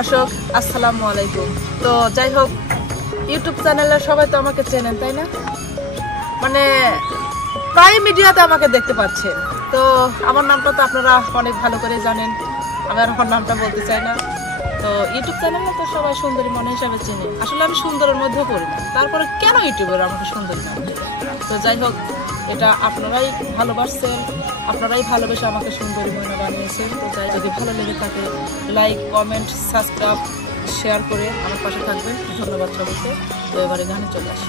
দর্শক আসসালামু আলাইকুম। তো যাই হোক, ইউটিউব চ্যানেলে সবাই তো আমাকে চেনেন, তাই না? মানে প্রায় মিডিয়াতে আমাকে দেখতে পাচ্ছেন। তো আমার নামটা তো আপনারা অনেক ভালো করে জানেন, আমি আর আমার নামটা বলতে চাই না। তো ইউটিউব চ্যানেলে তো সবাই সুন্দরী মনে হিসাবে চেনে। আসলে আমি সুন্দরের মধ্যেও পড়ি না, তারপরে কেন ইউটিউবের আমাকে সুন্দরী নাম? তো যাই হোক, এটা আপনারাই ভালোবাসছেন, আপনারাই ভালোবেসে আমাকে সুন্দরী মনে বানিয়েছেন। তো যাই, যদি ভালো লেগে থাকে লাইক, কমেন্ট, সাবস্ক্রাইব, শেয়ার করে আমার পাশে থাকবেন। ধন্যবাদ সবাইকে। তো এবারে গানে চলে আসি।